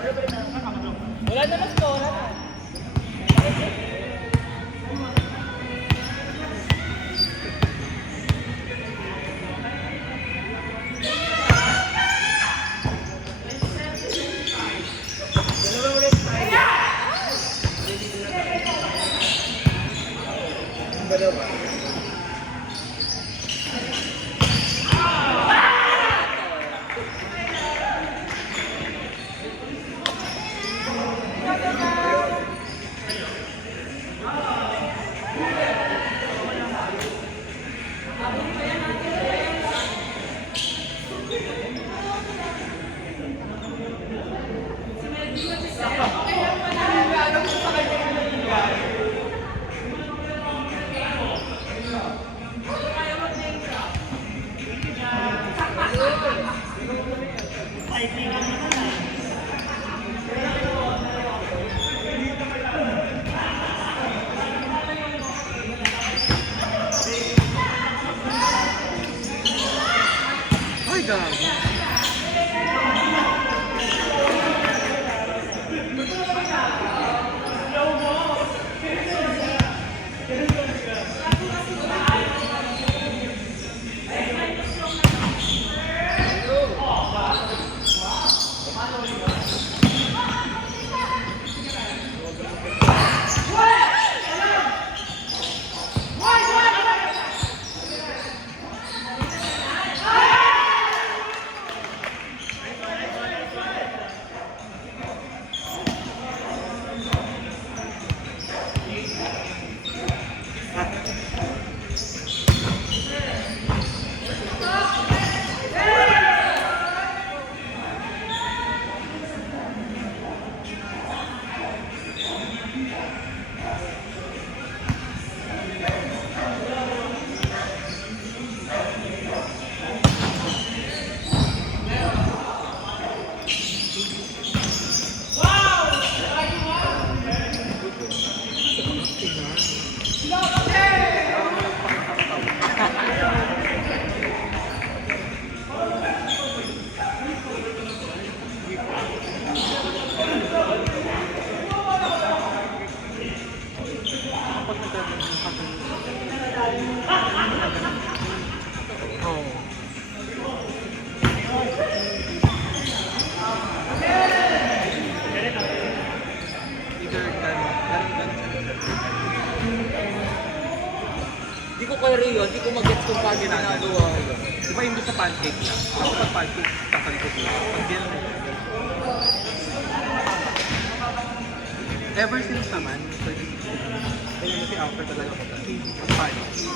Wala na mas score na. Ay, gago. Di ko kaya yun, di ko mag-gets kung paano ginagawa. Di ba yung sa pancake na? Ako pag pancake, kakalikot mo. Pag gano'n. Ever since naman, ayun si Alfred talaga ko. Pag pancake.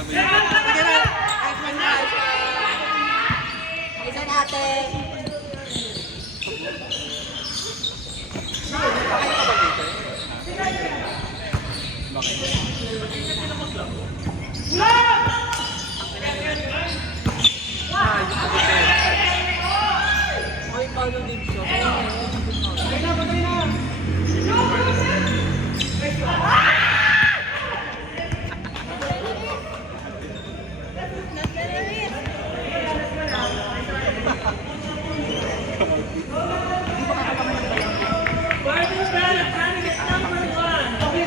Sige na. Isa natin. Ano ka ba dito? Ah, yung pagkakit. Ay, paano din siya?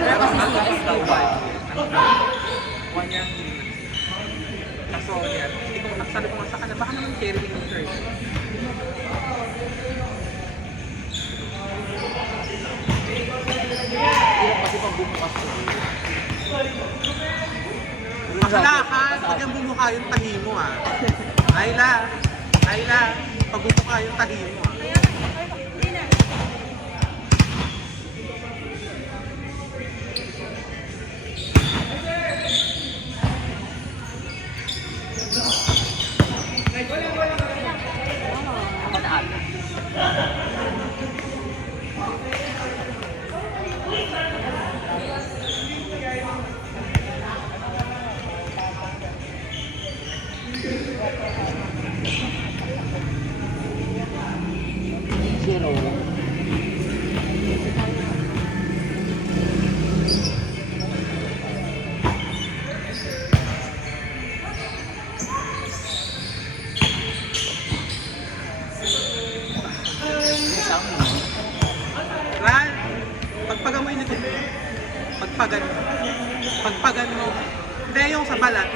Pero ang lakas daw ba? 1 year hindi naman. Kaso yan, hindi ko sabi ko nga sa kanya, baka naman carry yung shirt. Hirap kasi pag bumukas ko. Makalakan, pag yung bumuka yung tahi mo ah. Ayla, pag bumuka yung tahi mo ah. Ako na ata. Zero. Isang Ran, pagpagamoy nito. Pagpagan mo. Hindi yung sa balat.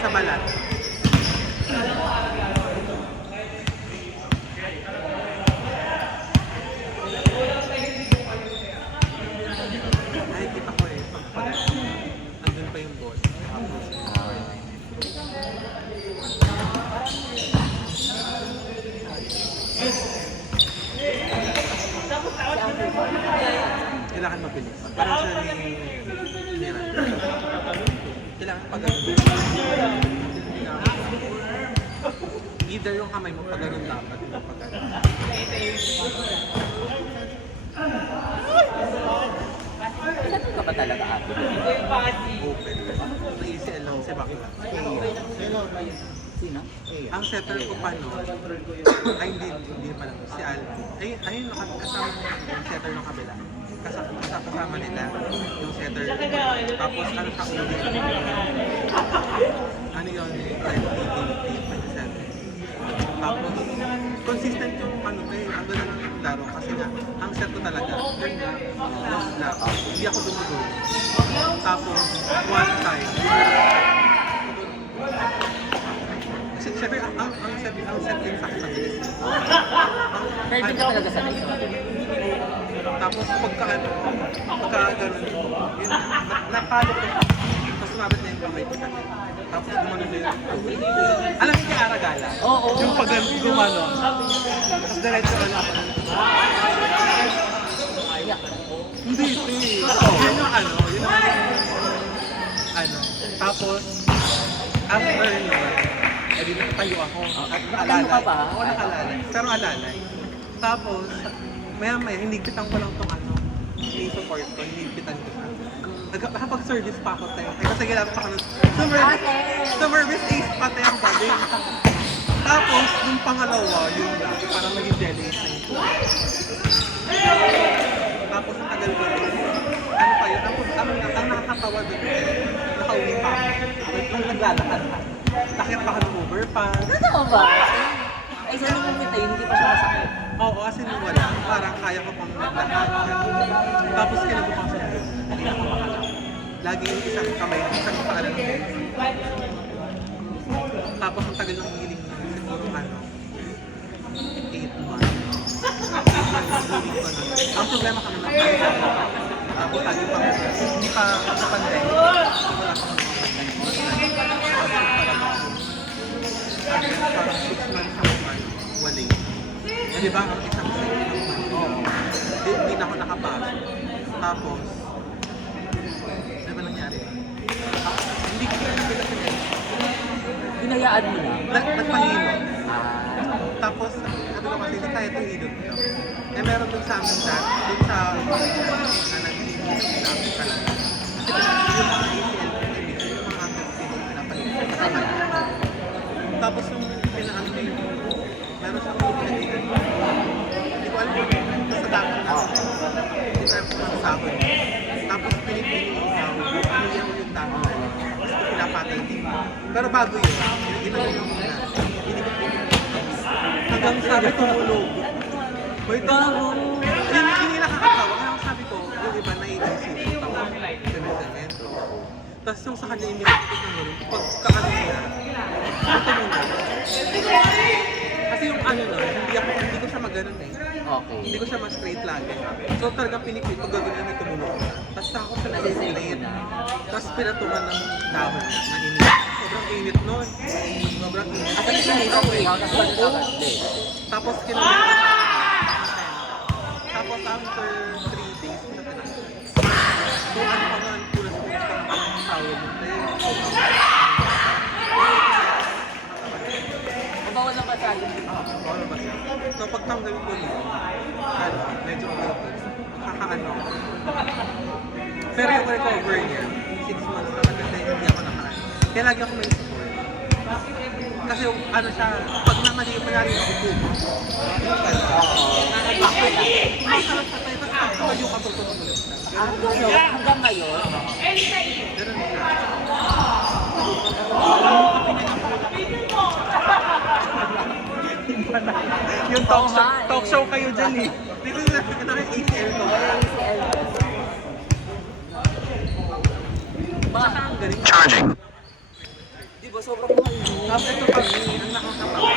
Ay, kita ko eh. Pagpagan. Andun pa yung ball. Kailangan mabilis. Parang siya ni Ran. Kailangan pagano. Either yung kamay mo pag ganun dapat, yung pag ganun. Saan ka ba talaga ate? Open. May ECL lang si Bakla. Sino? Ang setter ko pa no, ay hindi pa lang, si Alvin. Ayun, kasama yung setter ng kabila. Kasama nila yung setter. Tapos ano sa ulo. Ano yun, tapos consistent yung ano eh, ang ganda ng laro kasi nga, ang set ko talaga, turn na, hindi ako dumudulo. Tapos, one time, kasi syempre, ang set din sa bilis. Pero di ka talaga sanay sa mga Tapos pagka ganun, yun, napalo ko. Tapos sumabit na yung kamay ko. Tapos gumano na yun. Alam niyo kay Aragala? Oo. Yung pag gumano. Tapos diretso na ako. Hindi, yun yung ano, Tapos, after yun, edi tayo ako. At Ano ka ba? Oo, nakalalay. Pero alalay. Tapos, maya-maya, hinigpitan ko lang tong ano, yung support ko, hinigpitan ko siya. Nakapag-service pa ako tayo. Ay, kasi ginamit pa ako ng service ace pa tayo ang babi. Tapos, yung pangalawa, yun lang, parang naging jelly na yun. Tapos, ang tagal ko rin. Ano pa yun? Ang nakakatawa doon, nakauwi pa ako. Nung naglalakad ka. Nakit pa ka ng overpass. Totoo ba? Ay, sa nung moment na yun, hindi pa siya masakit. Oo, kasi nung wala, parang kaya ko pang maglakad. Tapos kinabukasan ko, hindi na ako makalak. Lagi yung isang kamay, isang paalan ng bed. Tapos ang tagal ng healing na siguro 8 months. 8 months healing ko na. Ang problema kami na tapos lagi pa hindi pa nakapandemic. Wala pang parang 6 months naman, wala. Eh, di ba ang isang naman? Hindi na ako nakapasok. Tapos, ano ba nangyari? Hindi ko na nabila sa hinayaan mo na? Nagpahino. Ah. Tapos, sabi ko kasi, hindi kaya itong ilog nyo. Eh, meron dun sa amin dun sa na nag-iinit namin talaga. Kasi yung mga ACL, yung mga ACL, pinapalit. Tapos yung pinaano ko yung meron siyang pinagiging. Hindi ko alam kung sa dapat na. Hindi ko alam kung ano sa akin. Tapos pinipili yung isaw, pinili ko yung dami. Tapos ko pinapatay din. Pero bago yun, ginagawa ko muna. Hindi ko hanggang sabi tumulog. Wait, hindi nakakatawa. Kaya sabi ko, yung iba naiisip yung tawa. Semento. Tapos yung sa kanya yung tumulog, pagkakano niya, tumulog. Kasi yung ano nun, hindi ko siya maganon eh. Okay. Hindi ko siya ma-straight lagi. So talagang pinipit, pag gagawin na tumulog. Tapos ako siya nag-straight. Tapos pinatungan ng dahon na init. Sobrang init nun. Sobrang init. At ang init, okay. Tapos kinulit. Tapos after 3 days, pinatinasan. So ano pa nga, pulas-pulas pa ng tawag mo. Mabawal lang masyado. Bawal ba siya? So pagtanggal ko niyo, medyo okay. Nakakaano. Pero yung recover niya, 6 months na kasi hindi ako nakaano. Kaya lagi ako may support. Kasi ano siya, pag namali yung mangyari yung upo. Masarap sa tayo, tapos ako yung katutulog ulit. Hanggang ngayon? Ganun siya. Yung talk show kayo dyan eh. Dito na ACL ko. Baka Ang galing. Charging. di ba sobrang mahal yun? Tapos ito pag ang nakakatawa.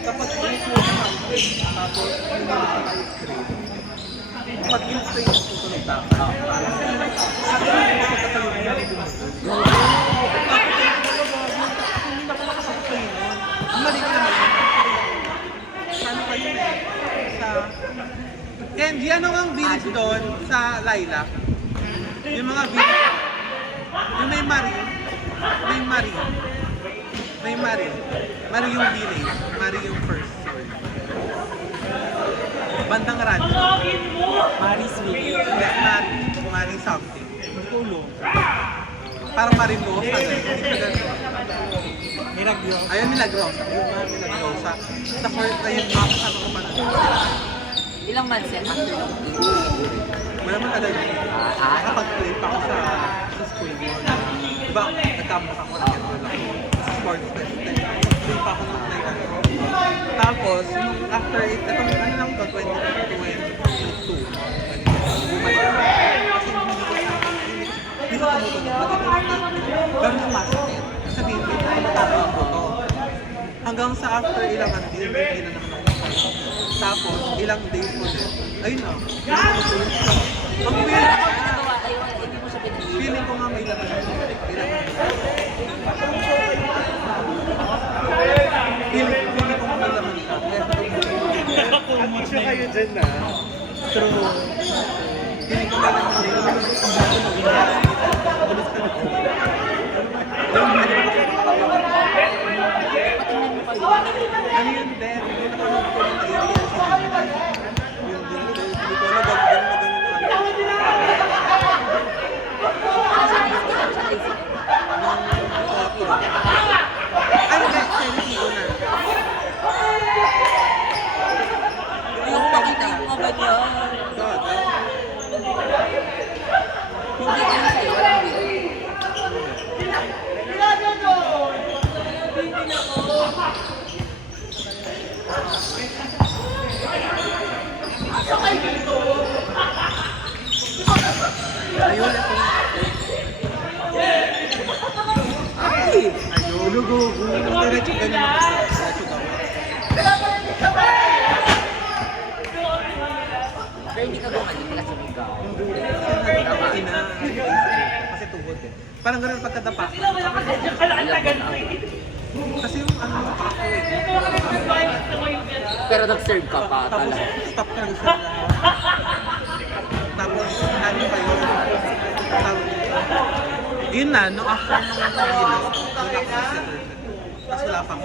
Kapag ito tapos hindi mo sa ice cream. Pag yung spray mo tutulog dapat. Sabi mo yung magkakatalog niya rin yung hindi na ko makasakasay nun. Ang mali ko naman. Ano pa yun eh? Sa... Kenji, ano ang village doon sa Lilac? Yung mga village. Yung may Marie. May Marie. May Marie. Marie yung village. Marie yung first. Sorry. Bandang radyo. Maris Village. Yes, Marie. Marie something. Tulong. Parang Mariposa. Milagro. Ayun, Milagrosa. Yung mga Milagrosa. Sa court na yun, makasama ko pa na. Ilang months yan after yung Wala man agad yun. Nakapag-play pa ako sa school mo. Diba, nagkamok ako ng enroll ako sa sports fest. Play pa ako ng play ako. Tapos, nung after it, itong ano lang to, 2022. Bumalik ako. Kasi hindi ko tumutulog. Pero sumasakit. Sabihin ko, matapos ko to. Hanggang sa after ilang ano, hindi na naman ako. Tapos, ilang days ulit. Ayun na. Tumutulog siya. Ang weird. ginagawa? Ayun, hindi mo siya pinag Feeling ko nga may laman siya. Feeling ko nga may laman siya. At siya kayo dyan na. True. Feeling ko may laman siya. Patingnan mo kayo. Ano yun din? Yung napanood ko ng ABS. Yun din. Hindi ko alam ganun na ganun na ano. Sa ICL. Ay, hindi. Charity ko na. Yung pakita mo ganyan. God. Hindi kayo sa'yo. Walang deal. Ayun, ito. Ay! Ayun, lugo. Diretso ganun. Diretso daw. Pero hindi ka gumaling kasi may gaw. Ina. Kasi tuhod eh. Parang ganun pagkadapa. Kasi yung ano yung ako eh. Pero nag-serve ka pa Tapos talaga. stop ka rin sa lahat. Tapos ano pa yun? Tawag Yun na, nung after nung release, tapos wala pang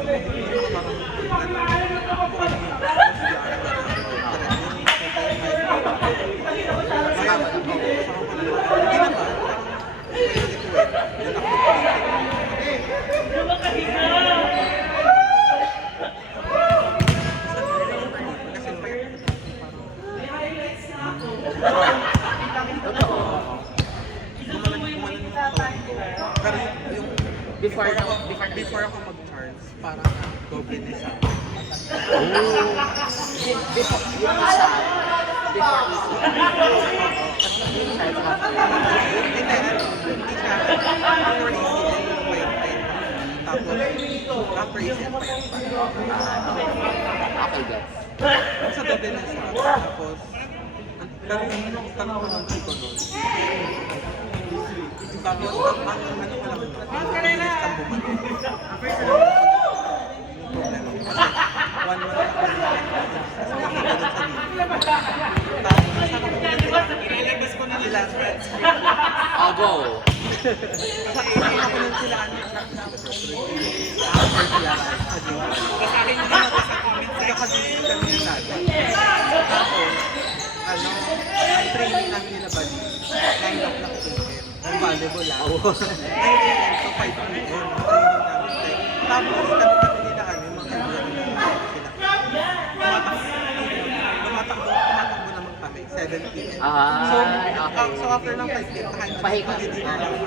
pero yung before ako mag-charge, parang doble na siya. Before, yung isa, before isa. Tapos yung charge after. Hindi siya. Before ECM, payat-payat. Tapos, after ECM, payat-payat. Okay, gets. Sa doble na siya. Tapos, pero yung tanong ko ng chiko doon, tapos, ang ano ko lang, mabilis kang bumalik. Problema ko. Kasi, 1 month ako kasi nakita doon sa video. Tapos, kasama ko doon sila, Go! kasama ko doon sila, after sila, sa video. Sa akin yung mga sa comments, kasi kami yung natin. Tapos, ang training lang nila ba, 9 o'clock PM. Ang volleyball lang. 9 AM to 5 PM. Training namin. Tapos kami nila yung mga kaibigan nila sila. Tumatakbo naman kami, 7 PM. So after ng 5 PM, Pahinga. hindi na lang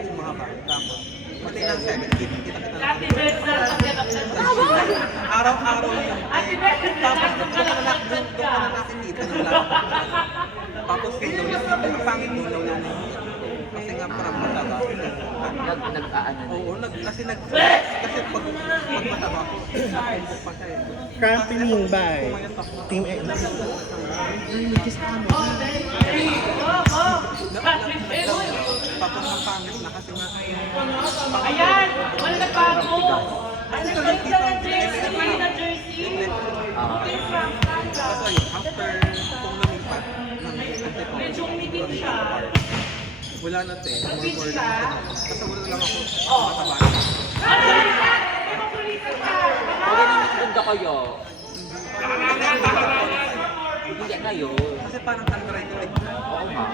yung mga bata. Tapos, pati ng 7 PM, kita-kita lang kami. Araw-araw yun. Tapos doon ko na nakikita ng lahat. Tapos ilaw lang yun. Ang pangit ilaw lang yun. Kasi nga parang mataba. Nag-aano na. Oo, kasi pag mataba ko, nakumbok pa siya eh. Cramping by Pumayat ako. Team X. Tapos ang pangit na kasi nga. Ayan! Wala nagbago! Kasi nakikita ang ML na jersey. Kaso yun, after kung lumipat ng Medyo umitim siya. wala na te, more na kasi wala lang ako mataba. Huwag na maganda kayo. Hindi ngayon. Kasi parang unregulated. Oo nga.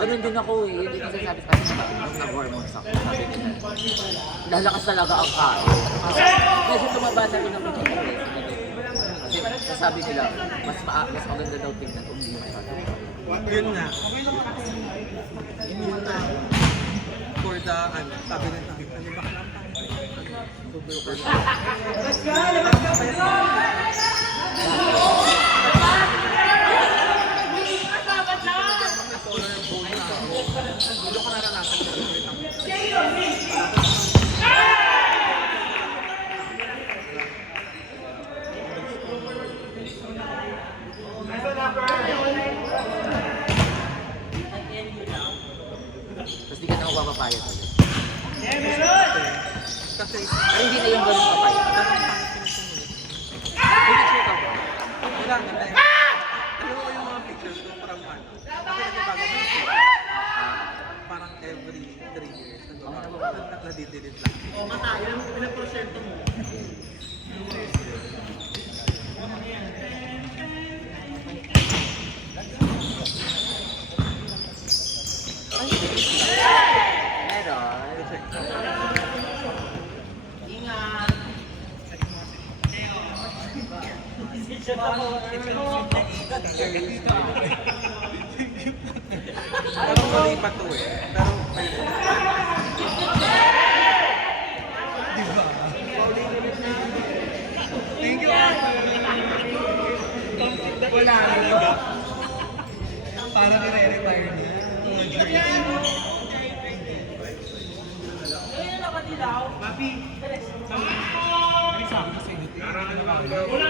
Ganun din ako eh. Hindi kasi sabi sa akin nung nag-hormones ako. Sabi nila, lalakas talaga ang kain. Kasi tumaba na rin ako dito. Kasi sabi nila, mas maganda daw tingnan kung hindi mo Yun nga. Yun na. For the, sabi nila, ano ba lang Hindi ko naranasan ko ulit ang Tapos di ka na magpapapayat ulit. kasi Pero hindi na yung ganun papayat. Hindi siya ka ba? wala na tayo. Alam mo yung mga pictures ko parang ano? Kasi nagbabago mo yung parang every 3 years nadidelete lang. O matayo yung pinaprosento mo. Meron. Pero mali pa to eh. Pero diba? Thank you. Wala na. Parang i-retire niya. Mapi. Sa mga. Sa mga.